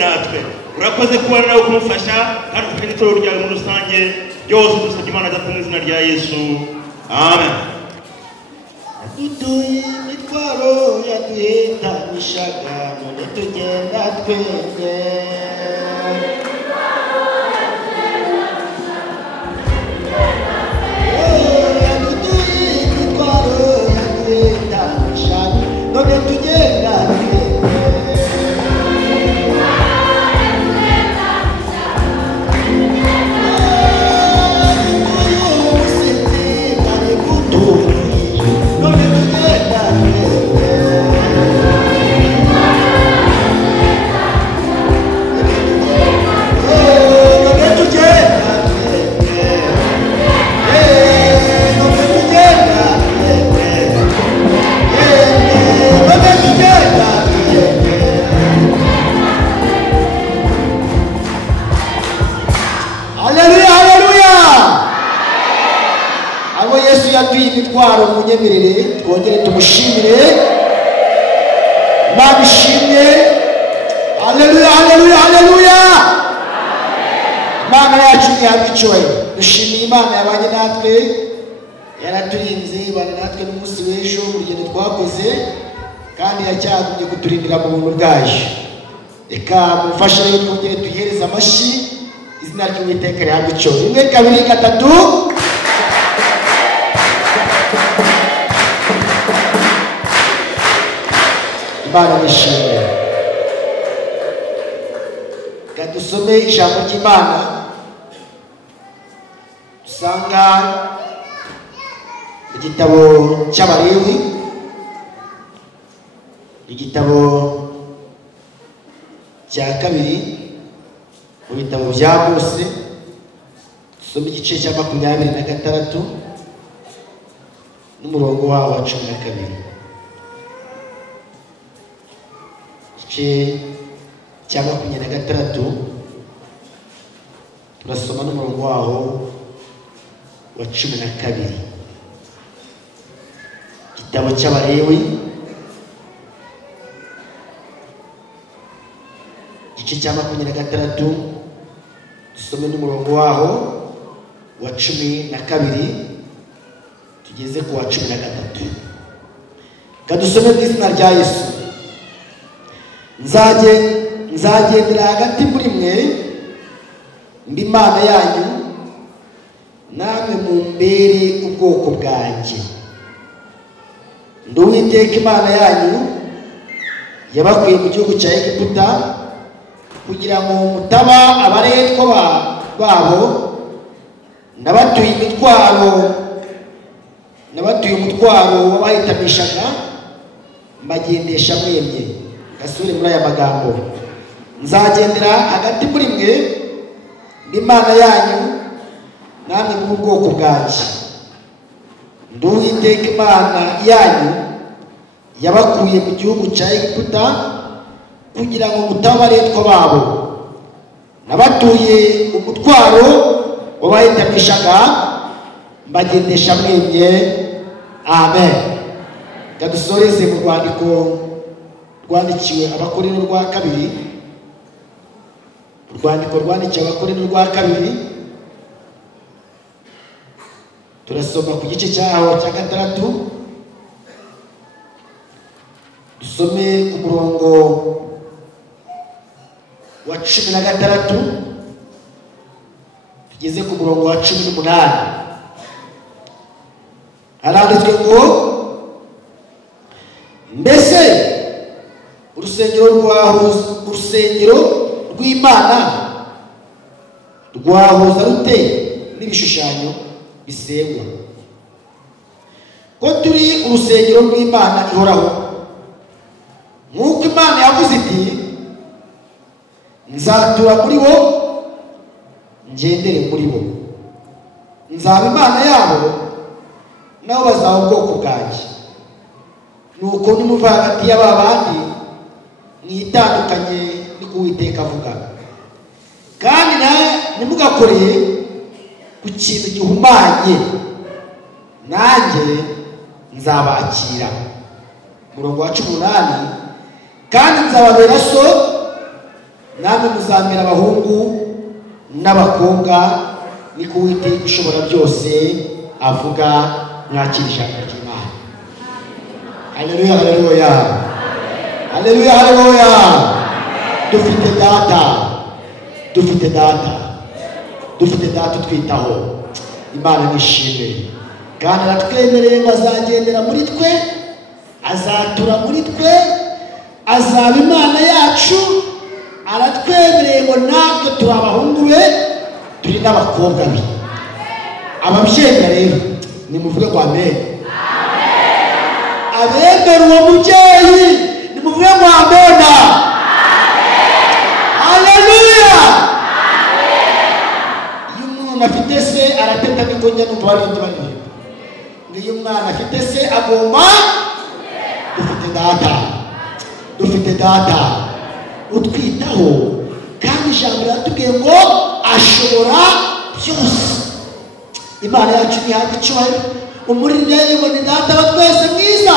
natwe urakoze kubana nawe kumufasha kandi ufite itoro ryawe muri rusange byose dusabye Imana data mu izina rya Yesu amen. Yadutuye imitwaro yaduhetanishaga none tugenda twese none tugenda imitwaro munyemerere twongere tumushimire Imana ishimye. Haleluya haleluya haleluya. Imana yacu yabicoye dushimiye Imana yabanye natwe yaraturinze bane natwe n'umunsi w'ejo urugendo twakoze kandi yacyagumye kuturindira mu buntu bwayo. Reka mufashe rero twongere tuyihereze amashyi izina ry'Uwiteka rihabwicoye. Rimwe kabiri gatatu. Imana nishimye. Kadusome ijambo ry'Imana dusanga igitabo cy'Abalewi, igitabo cya kabiri mu bitabo bya Mose, dusome igice cya 26 n'umurongo wawo wa 12. Cya 26 turasoma n'umurongo waho wa 12. Igitabo cy'Abalewi igice cya 26 dusome n'umurongo waho wa 12 tugeze ku wa 13. Kadusome mu izina rya Yesu. Nzagendera hagati muri mwe ndi Imana yanyu namwe mumbere ubwoko bwanjye. Ndi Uwiteka Imana yanyu yabakuye mu gihugu cya Egiputa kugira ngo mutaba abaretwa babo. Nabatuye umutwaro wabahitamishaga mbagendesha mwemye. Gasubire muri aya magambo. Nzagendera hagati muri mwe ndi Imana yanyu namwe mu bwoko bwanjye. Ndi Uwiteka Imana yanyu yabakuye mu gihugu cya Egiputa kugira ngo mutaba abaretwa babo. Nabatuye umutwaro wabahitamishaga mbagendesha mwemye. Amen. Kadusoreze mu rwandiko rwandikiwe Abakorinto rwa kabiri. Urwandiko rwandikiwe Abakorinto rwa kabiri turasoma ku gice cyaho cya 6 dusome ku murongo wa 16 tugeze ku murongo wa 18. Haranditswe ngo mbese urusengero rw'Imana rwahuza rute n'ibishushanyo bisengwa? Ko turi urusengero rw'Imana ihoraho, nk'uko Imana yavuze iti nzatura muri bo ngendere muri bo, nzaba Imana yabo nabo bazaba ubwoko bwanjye. Nuko nimuva hagati y'aba bandi mwitandukanye niko Uwiteka avuga, kandi ntimugakoreye ku kintu gihumanye, nanjye nzabakira. Murongo wa 18, kandi nzababera so namwe muzamera abahungu n'abakobwa niko Uwiteka ushobora byose avuga. Mwakira ijambo ry'Imana. Haleluya, haleluya, haleluya, haleluya. Dufite data, dufite data, dufite data utwitaho. Imana nishimwe kandi aratwemereye ngo azagendera muri twe, azatura muri twe, azaba Imana yacu. Aratwemereye ngo natwe turi abahungu be, turi n'abakobwa be. Ababyemera rero nimuvuge ngo amen. Abemera uwo mubyeyi nimuvuge ngo amen. Haleluya. Iyo umuntu afite se arateta n'ingonya n'ubarinde bane. Iyo umwana afite se agomba. Dufite data, dufite data utwitaho kandi ijambo riratubwiye ngo ashobora byose. Imana yacu ni hafi cyane. Umurinde yego ni data wa twese mwiza,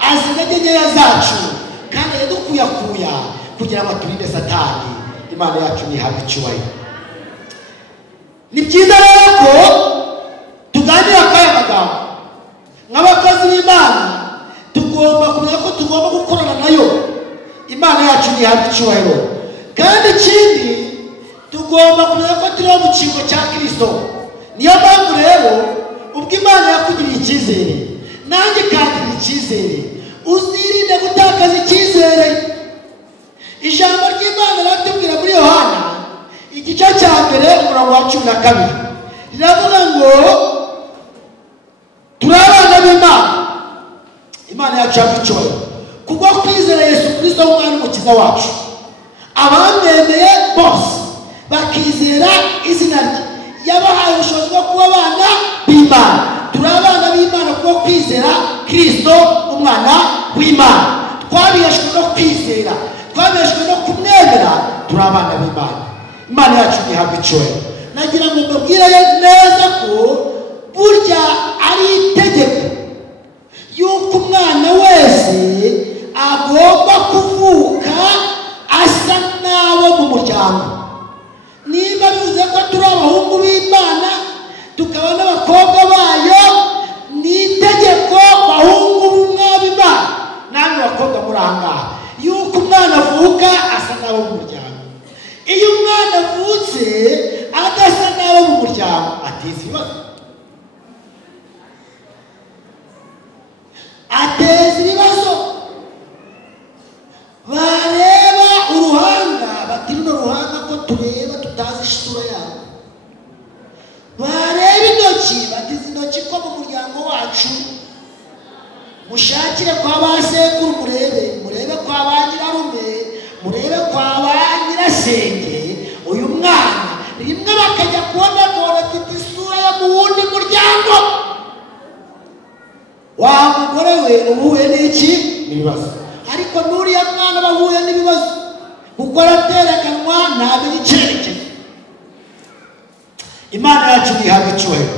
azi intege nkeya zacu kandi yadukuyakuya kugira ngo turinde Satani. Imana yacu ni hafi cyane. Ni byiza rero ko tuganira kaya magambo nk'abakozi b'Imana. Tugomba kumenya ko tugomba gukorana nayo. Imana yacu ni hafi cyane. Kandi ikindi tugomba kumenya ko turi mu cyimbo cya Kristo. Niyo mpamvu rero ubwo Imana yakugiriye icyizere, nanjye kandira icyizere, uzirinde gutakaza icyizere. Ijambo ry'Imana riratubwira muri Yohana igice cya mbere umurongo wa 12 riravuga ngo turi abana b'Imana. Imana yacu yabicoye kubwo kwizera Yesu Kristo umwana n'umukiza wacu. Abamwemeye bose bakizera izina rye yabahaye ubushobozi bwo kuba abana b'Imana. Turi abana b'Imana kubwo kwizera Kristo umwana w'Imana. Twabiheshwe no kwizera, twabiheshwe no kumwemera. Turi abana b'Imana. Imana yacu ni hafi cyane. Nagira ngo mbabwire neza ko burya ari itegeko yuko umwana wese agomba kuvuka asa n'abo mu muryango. Niba bivuze ko turi abahungu b'Imana tukaba n'abakobwa bayo, ni itegeko bahungu b'Imana namwe bakobwa muri aha ngaha yuko umwana avuka asa n'abo mu muryango. Iyo umwana avutse adasa n'abo mu muryango ateza ibibazo, ateza ibibazo. Bareba uruhanga bati runo ruhanga ko tureba tutazi isura yawe. Bareba intoki bati intoki ko mu muryango wacu mushakire kwa ba sekuru, murebe kwa ba nyirarume, murebe kwa ba nyirasenge. Uyu mwana rimwe bakajya kubona ko afite isura yo mu wundi muryango. Wa mugore we uhuye n'iki? Ibibazo. Ariko n'uriya mwana bahuye n'ibibazo kuko araterekanwa ntabwo icyerekezo. Imana yacu ni hafi cyane.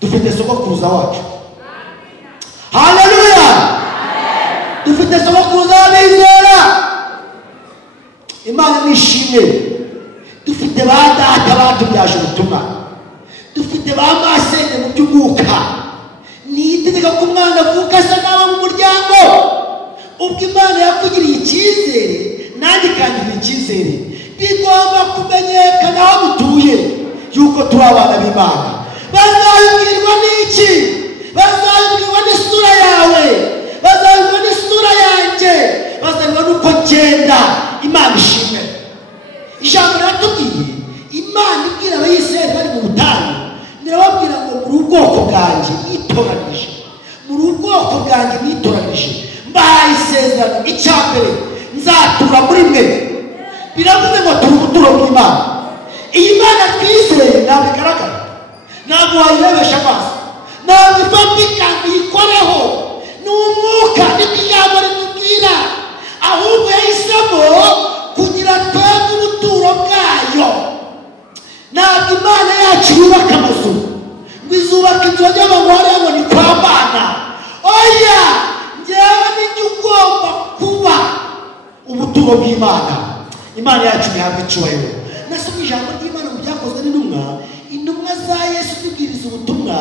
Dufite sogokuruza wacu. Haleluya. Dufite sogokuruza w'abizera. Imana nishimwe. Dufite ba data batubyaje ubutumwa. Dufite ba masenge mu by'umwuka. Ni itegeko ko umwana avuka asa n'abo mu muryango. Ubwo Imana yakugiriye icyizere nanjye kandira icyizere, bigomba kumenyekana aho mutuye yuko turi abana b'Imana. Bazabibwirwa n'iki? Bazabibwirwa n'isura yawe, bazabibwirwa n'isura yanjye, bazabibwirwa n'uko ngenda. Imana ishimwe. Ijambo riratubwiye, Imana ibwira Abayisiraheli bari mu butayu, nirababwira ngo muri ubwoko bwanjye mwitoranije, muri ubwoko bwanjye mwitoranije mbahaye isezerano. Icya mbere nzatura muri mwe. Biravuze ngo turi ubuturo bw'Imana. Iyi Mana twizeye ntabwo igaragara, ntabwo wayirebesha amaso, ntabwo ifatika ngo uyikoreho. Ni umwuka, niko ijambo ritubwira. Ahubwo yahisemo kugira twebwe ubuturo bwayo. Ntabwo Imana yacu yubaka amazu ngo izubaka inzu bajya bamuhora ngo ni kwa Mana. Oya, njyewe nijye ugomba kuba ubuturo bw'Imana. Imana yacu ihabwa icyubahiro. Nasomye ijambo ry'Imana mu byakozwe n'intumwa. Intumwa za Yesu zibwiriza ubutumwa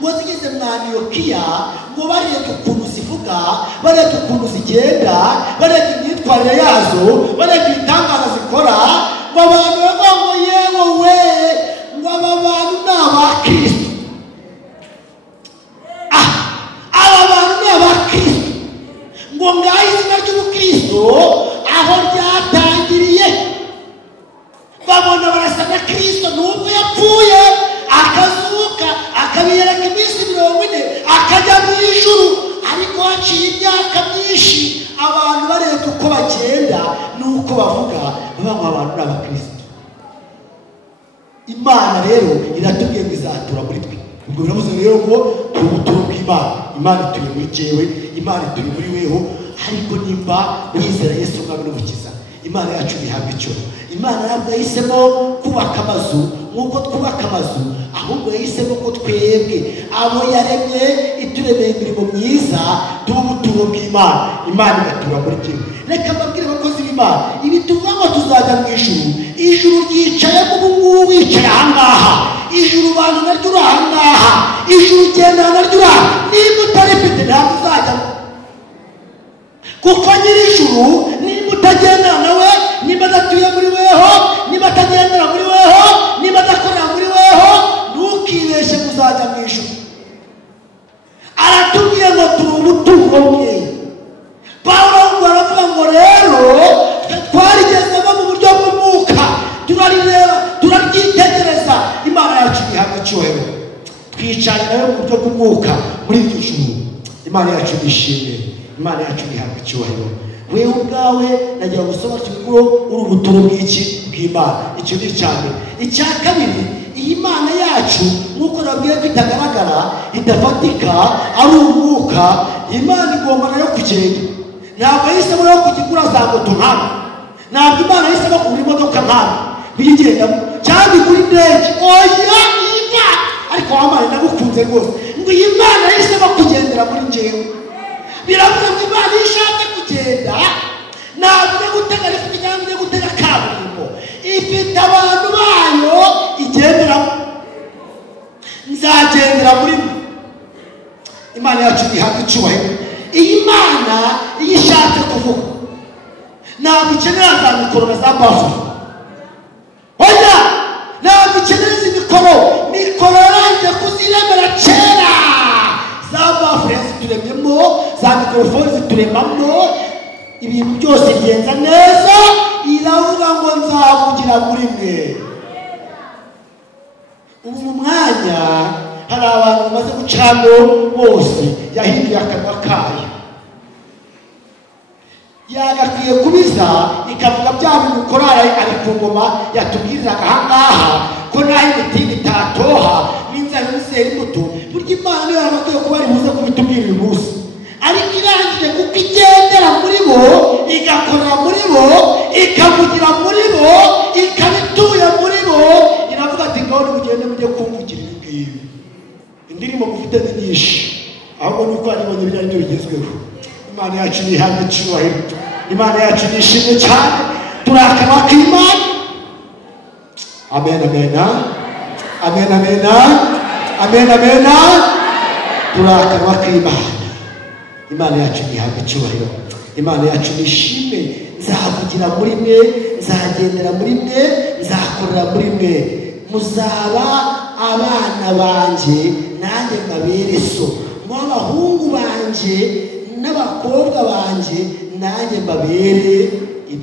ngo zigeze mu Antiyokiya, ngo barebye ukuntu zivuga, barebye ukuntu zigenda, barebye imyitwarire yazo, barebye ibitangaza zikora, ngo abantu bavuga ngo yewe we, ngo aba bantu ni abakristo. Aba bantu ni abakristo. Ngo ngaho izina ry'ubukristo aho ryatangiriye, babona barasa na Kristo nubwo yapfuye akazuka akabiyereka iminsi 40 akajya mu ijuru, ariko haciye imyaka myinshi abantu barebye uko bagenda nuko bavuga baba abantu n'abakristo. Imana rero iratubwiye ngo izatura muri twe. Ubwo biravuze rero ngo tubuturo bw'Imana. Imana ituye muri jewe, Imana ituye muri weho, ariko nimba wizera Yesu mwami n'umukiza, Imana yacu ihabwa icyubahiro. Imana ntabwo yahisemo kubaka amazu nk'uko twubaka amazu, ahubwo yahisemo ko twebwe abo yaremye ituremeye imirimo myiza tuba ubuturo bw'Imana. Imana igatura muri twe. Reka mbabwire abakozi b'Imana, ibi tuvuga ngo tuzajya mu ijuru, ijuru ryicayemo ubu ngubu wicaye aha ngaha, ijuru abantu naryo uri aha ngaha, ijuru ugendana naryo uri aha. Niba utarifite ntabwo uzajyamo, kuko nyir'ijuru niba utagendana nawe, niba adatuye muri weho, niba atagendera muri weho, niba adakorera muri weho, ntukibeshye kuzajya mu ijuru. Aratubwiye ngo turi ubuturo bwe. Pawulo ngo aravuga ngo rero twarigezemo mu buryo bw'umwuka, turarireba, turaryitegereza. Imana yacu ihabwa icyubahiro. Twicaranye nawe mu buryo bw'umwuka muri iryo juru. Imana yacu ishimwe, Imana yacu ihabwa icyubahiro. Wewe ubwawe nagira ngo usobanukirwe uri ubuturo bw'iki bw'Imana. Icyo ni icya mbere. Icya kabiri, iyi Mana yacu nk'uko nabwiye ko itagaragara, idafatika, ari umwuka, Imana igomba nayo kugenda. Ntabwo yahisemo yo kugura za moto nk'aho, ntabwo Imana yahisemo kugura imodoka nk'aho biyigendamo cyangwa igura indege. Oya, Imana ariko wambaye nagukunze rwose ngo iyi Mana yahisemo kugendera muri njyewe. Biravuga ngo Imana ishaka kugenda ntabwo ujya gutega rifite cyangwa ujya gutega kaburimbo, ifite abantu bayo igenderamo. Nzagendera muri mwe. Imana yacu ihabwa icyubahiro. Iyi Mana iyo ishatse kuvuga ntabwo ikenera za mikoro na za bafure. Oya, ntabwo ikenera izi mikoro. Mikoro yarangiye kuziremera kera, za bafure zituremyemo, za mikorofone zituremamo, ibintu byose bigenza neza. Iravuga ngo nzavugira muri mwe. Ubu mu mwanya hari abantu bamaze gucamo bose, yahinduye akanwa kayo. Yagakwiye kubiza ikavuga bya bintu korari ari ku ngoma yatubwiriraga aha ngaha ko naho imitini itatoha n'inzara n'iseri imbuto. Burya Imana niyo yabakwiye kuba ari buze kubitubwira uyu munsi, ariko irangije kuko igendera muri bo, igakorera muri bo, ikavugira muri bo, ikabituye muri bo. Iravuga ati ngaho nimugende mujye kumvugira ibi ngibi. Indirimbo mufite ni nyinshi, ahubwo nuko aribonye biriya nibyo bigezweho. Imana yacu ihabwa icyubahiro. Imana yacu nishimye cyane. Turi akanwa k'Imana. Amen, amen, amen, amen, amen, amen. Turi akanwa k'Imana. Imana yacu ihabwa icyubahiro. Imana yacu nishimye. Nzavugira muri mwe, nzagendera muri mwe, nzakorera muri mwe. Muzaba abana banjye nanjye mbabere so, mu abahungu banjye n'abakobwa banjye nanjye mbabere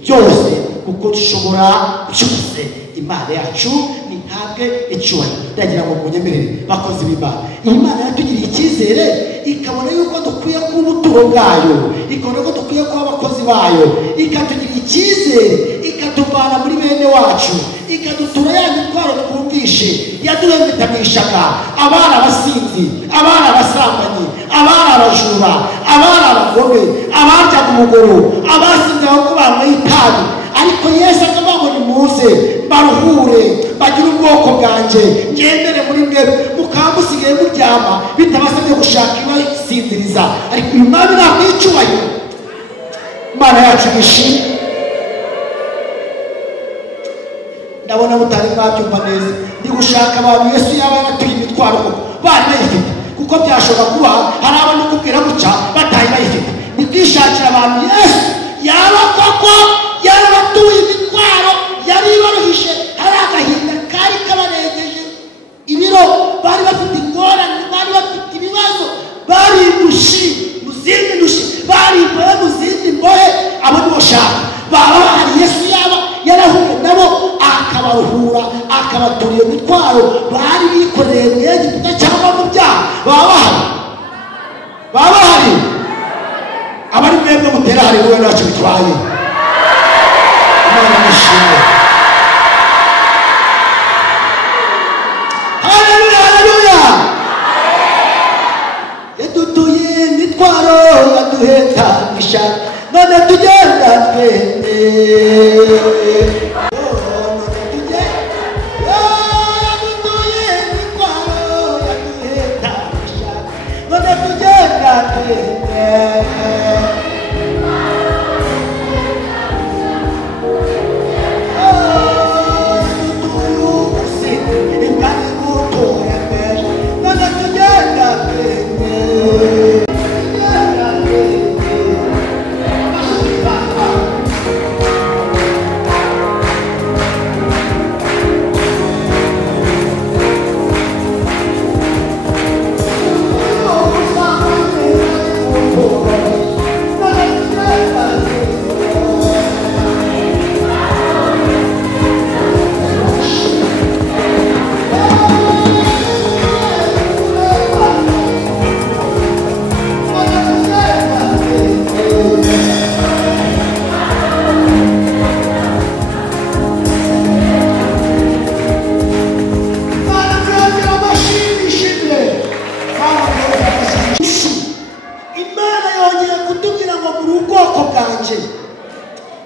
byose, kuko dushobora byose. Imana yacu ni ntabwe icyubahiro. Ndagira ngo munyemerere bakozi b'Imana, Imana yatugiriye icyizere, ikabona yuko dukwiye kuba ubuturo bwayo, ikabona ko dukwiye kuba abakozi bayo, ikatugirira icyizere, ikatuvana muri bene wacu, ikadutura ya mitwaro twumvishe yaduhembetamishaga. Abari abasinzi, abari abasambanyi, abari abajura, abari abagome, abaryaga umugoro, abasinze ahubwo banyweye itabi, ariko Yesu akavuga ngo nimuze baruhure, bagire ubwoko bwanjye, ngendere muri mwe. Mukaba musigaye muryama bitabasabye gushaka ibasinziriza, ariko uyu mwami ntabwo y'icyubahiro. Imana yacu nishimye. ndabona mutari mwabyumva neza. Ndi gushaka abantu Yesu yaba yatuye imitwaro bari bayifite, kuko byashobora kuba hari abantu kubwira guca batayi bayifite. Ni kwishakira abantu Yesu yaba koko yarabatuye imitwaro yari ibaruhije, hari agahinda kari kabarengeje ibiro, bari bafite ingorane, bari bafite ibibazo, bari indushi mu zindi ndushi, bari imbohe mu zindi mbohe. Abo nibo shaka baba hari Yesu yaba yarahuye nabo akabaruhura, akabaturiye imitwaro bari bikoreye mu Egiputa cyangwa mu byaha. Baba hari abari mwebwe mutera hari wowe ntacyo bitwaye. Imana nishimwe. Haleluya, haleluya. Yadutuye imitwaro yaduhetanisha, none tugenda twende. Yadutuye imitwaro yaduhetanisha, none tugenda twende.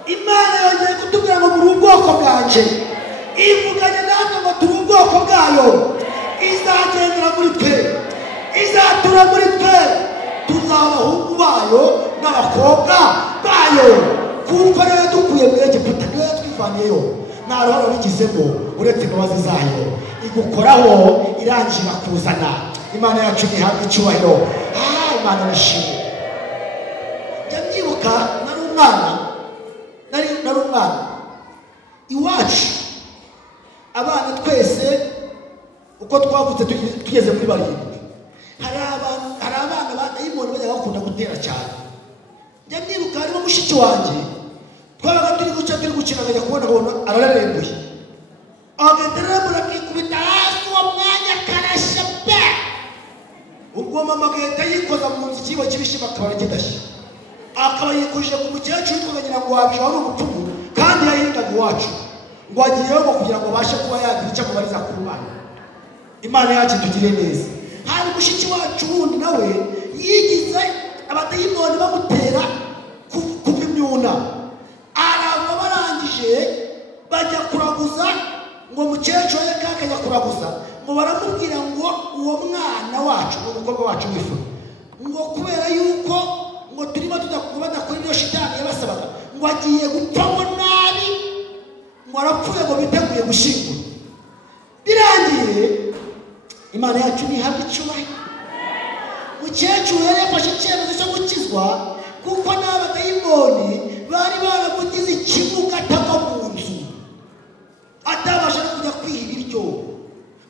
Imana yongeye kutubwira ngo muri ubwoko bwanje, ivuganye natwe ngo turi ubwoko bwayo, izagendera muri twe, izatura muri twe, tuzaba abahungu bayo n'abakobwa bayo. Kuko rero dukuye mu Egiputa niyo twivaniyeyo, nta ruhare wabigizemo uretse imbabazi zayo, igukoraho irangira kuzana. Imana yacu ihabwe icyubahiro. Imana nishimye. Njya mbyibuka nari umwana iwacu, abana twese uko twavutse tugeze muri barindwi, hari abana badayimoni bajya bakunda gutera cyane. Njya mbyibuka harimo mushiki wanjye, twabaga turi gukina akajya kubona ararembuye, agaterembura akikubita hasi, uwo mwanya akarashya pe. Ubwo mama agahita yikoza mu nzu ikibo cy'ibishimbo akaba aragidashya, akaba yikujije ku mukecuru tukagira ngo wabije wari umupfumu, kandi yahindaga iwacu ngo agiyeho ngo kugira ngo abashe kuba yagira icyo amubariza ku bana. Imana yacu tugire neza. Hari mushiki wacu wundi nawe yigize abadayimoni bamutera kuva imyuna, arava barangije bajya kuraguza, ngo mukecuru ye kakajya kuraguza, ngo baramubwira ngo uwo mwana wacu umukobwa wacu w'ifu, ngo kubera yuko ngo turimo badakora ibyo shitani yabasabaga, ngo agiye gupfamo nabi, ngo arapfuye, ngo biteguye gushyingura. Birangiye Imana yacu ntihabwe icyubahiro. Mukecuru yari yafashe icyemezo cyo gukizwa, kuko n'abadayimoni bari baramugize ikibuga atava mu nzu, atabasha no kujya kwiha ibiryo,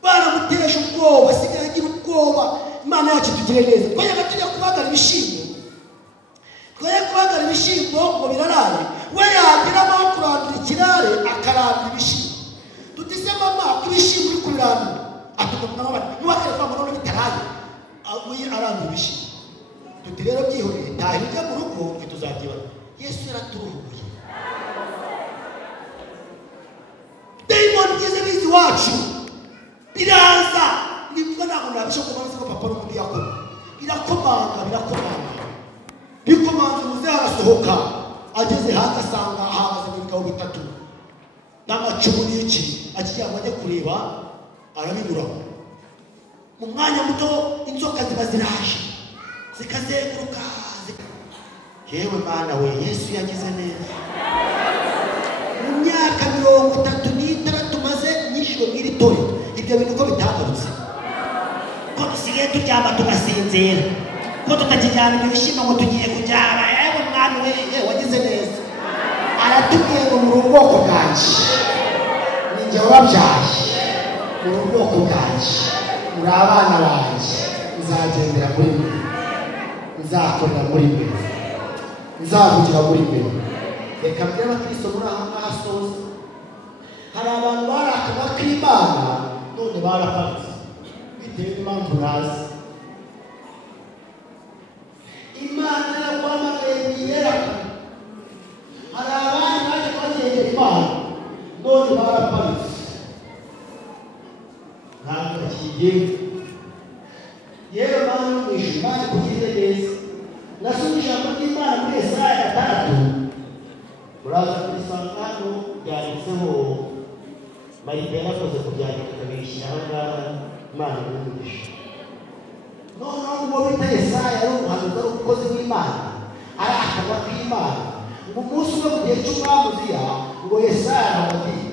baramuteje ubwoba, asigaye agira ubwoba. Imana yacu tugire neza. Twajyaga tujya kubagara ibishyimbo, ngo birarare, we yagira aho kurandura ikirare akarandura ibishyimbo. Tutise mama ku bishyimbo uri kubirandura, atuka mama nubakare kwa mama bitaraye, aguye arandura ibishyimbo. Tuti rero byihoreye, ntahe ujya mu rugo mwe tuzabyibana. Yesu yaraturuhuye. Dayimoni byize bizi wacu biraza, nibwo ntabwo nabisha kumaze ko papa n'undi yakora, birakomanga muze arasohoka, ageze hanze asanga ahagaze mu bigabo bitatu n'amacumu n'iki, akigira ngo ajye kureba, arabiburaho. Mu mwanya muto inzoka ziba ziraje zikazenguruka. Yewe Mana we, Yesu yagize neza. Mu myaka 36 n'itore ibyo bintu ko bitagarutse ko dusigaye turyama tugasinzira ko tutakijyana ibyo bishyimbo ngo tugiye kujyana yewe mwami we wagize neza aratubwiye ngo muri ubwoko bwanjye ni njye wababyaye muri ubwoko bwanjye muri abana banjye nzagendera muri mwe nzakorera muri mwe nzavugira muri mwe reka mbere abakristo muri aha ngaha soza hari abantu barakaga k'Imana none baraparitse bitewe n'impamvu ntazi Imana yakwamagaye mwiyera hari abandi baje kubagendera Imana none baraparitse ntabwo bakigenga yewe Mana y'umwishu baje kugirira neza nasomye ijambo ry'Imana muri Yesaya 6 uraza kurisanga hano byanditseho Mayite yarakoze kubyandika akabishyira aha ngaha Imana y'umwishu noneho ngo bita Yesaya yari umuhanuzi wari umukozi w'Imana arakaga k'Imana ngo umunsi umwe mu gihe cy'umwami Uziya ngo Yesaya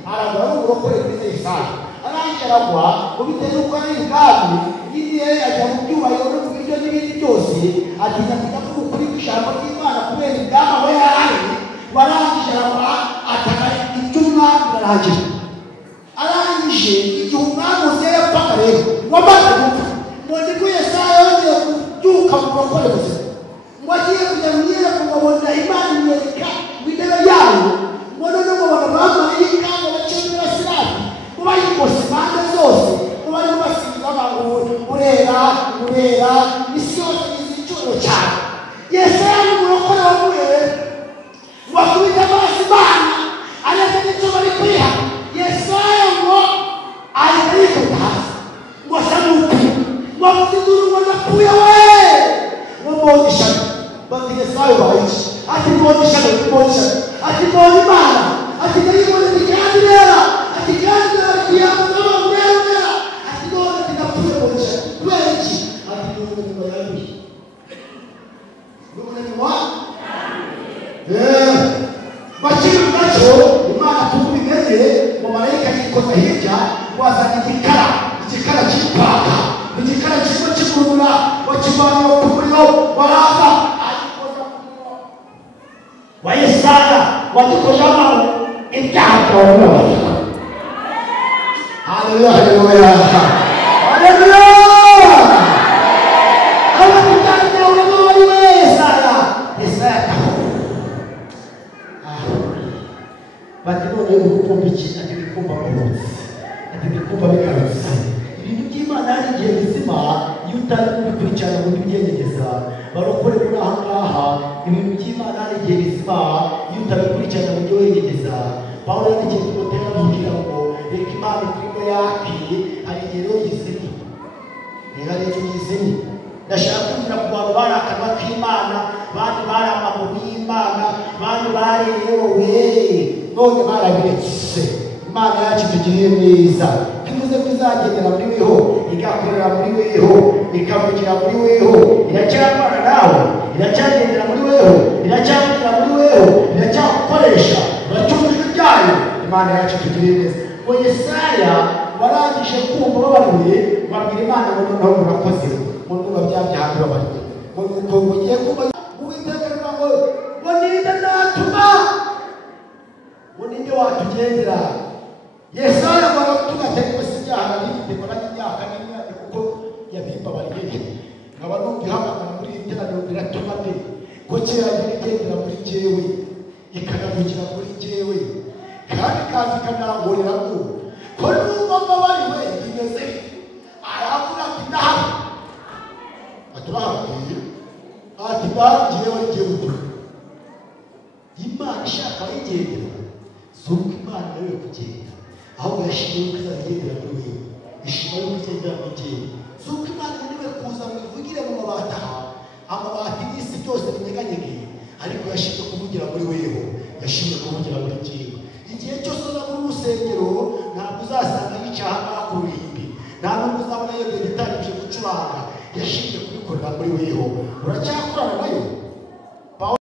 aragwa ari umurokore kuri Yesaya arangije aragwa ngo bitewe n'uko ari ibwami nyine ajya mu byubahiro no mu biryo n'ibindi byose atinya kujya kuvuga ukuri kw'ijambo ry'Imana kubera ibwami aba yarari warangije aragwa ataka iby'umwami barangije arangije igihe umwami Uziya yapfaga rero wamaze gupfa ngo nibwo Yesaya yongeye kubyuka mu burokore buzima ngo agiye kujya mu myiyereko ngo abona Imana imwereka intebe yayo ngo noneho ngo abamarayika ngo baciye muri Basirapi ngo bayikose impande zose ngo barimo basiga abantu urera isi yose izi icyubahiro cyane Yesaya ni umurokore wavuye ngo akubite amaso Imana arebe n'icyo bari kwiha Yesaya ngo ahita yikubita hasi ngo asa n'ukuri ngo avuze induru ngo napfuye we ngo mbonye ishyano bati Yesaya ubaye iki ati mbonye ishyano ati mbonye Imana ati ndayibonye kandi rero ati kandi rero kiyamuza bamwera ati none ati napfuye mbonye ishyano kubera iki ati none nyuma yaruye none nyuma bakiri nacyo Imana tubimenye mu marayika yikoza hirya wazana igikara cy'ipaka igikara kirimo kigurura wakivanye ku muriro waraza wa Yesaya wagikojeho ibyaha byawe haleluya haleluya haleluya abakutanya urabona we Yesaya bati none ukumva iki ati bikumva bose ati bikumva bikarutse ibintu by'Imana ari igihe bizima iyo utari kubikurikirana ngo ubyegegeza barokore muri aha ngaha ibintu by'Imana ari igihe bizima iyo utabikurikirana ngo ujye wegegeza Pawulo yandikira Timoteyo amubwira ngo reka Imana ikurimo yaki hari igihe rero yizimye reka rero yizimye ndashaka kugira ku bantu barakanwa k'Imana bandi bari amaguru y'Imana bandi bari yewe none barabiretse Imana yacu tugiriye neza tuvuze ko izagendera muri weho igakorera muri weho ikavugira muri weho iracyakora nawe iracyagendera muri weho iracyavugira muri weho iracyakoresha uracyumvira ibyayo Imana yacu tugiriye neza ngo Yesaya warangije kumva babariwe babwira Imana ngo noneho murakoze ngo nuba byabyaha babariwe ngo ugiye kuba uwitegereza ngo ninde natuma ngo ninde watugendera Yesaya baratuma teko sibyaha n'ibindi ko n'imyaka n'imyaka kuko yabimbabariye nkaba n'ubihamagara muri iteraniro biratuma de ko kera igendera muri jewe ikanavugira muri jewe kandi kazi kanarangurira ko n'ubwo mbabariwe bimeze aravuga ati ndahari atubahatiye ati bagiyewe jewe Imana ishaka ayigendera zuko Imana nawe kugenda ahubwo yashimiye ko izagendera muri wewe ishima yo kugendera muri jewe zuko Imana niwe kuza ngo ivugire mu mabati aha amabati n'isi byose binyeganyegeye ariko yashimye kuvugira muri wewe yashimye kuvugira muri jewe igihe cyose uza muri urusengero ntabwo uzasanga yicaha ku ruhimbi ntabwo uzabona iyo gitari ije gucuranga yashimye kubikorera muri wewe uracyakorana nayo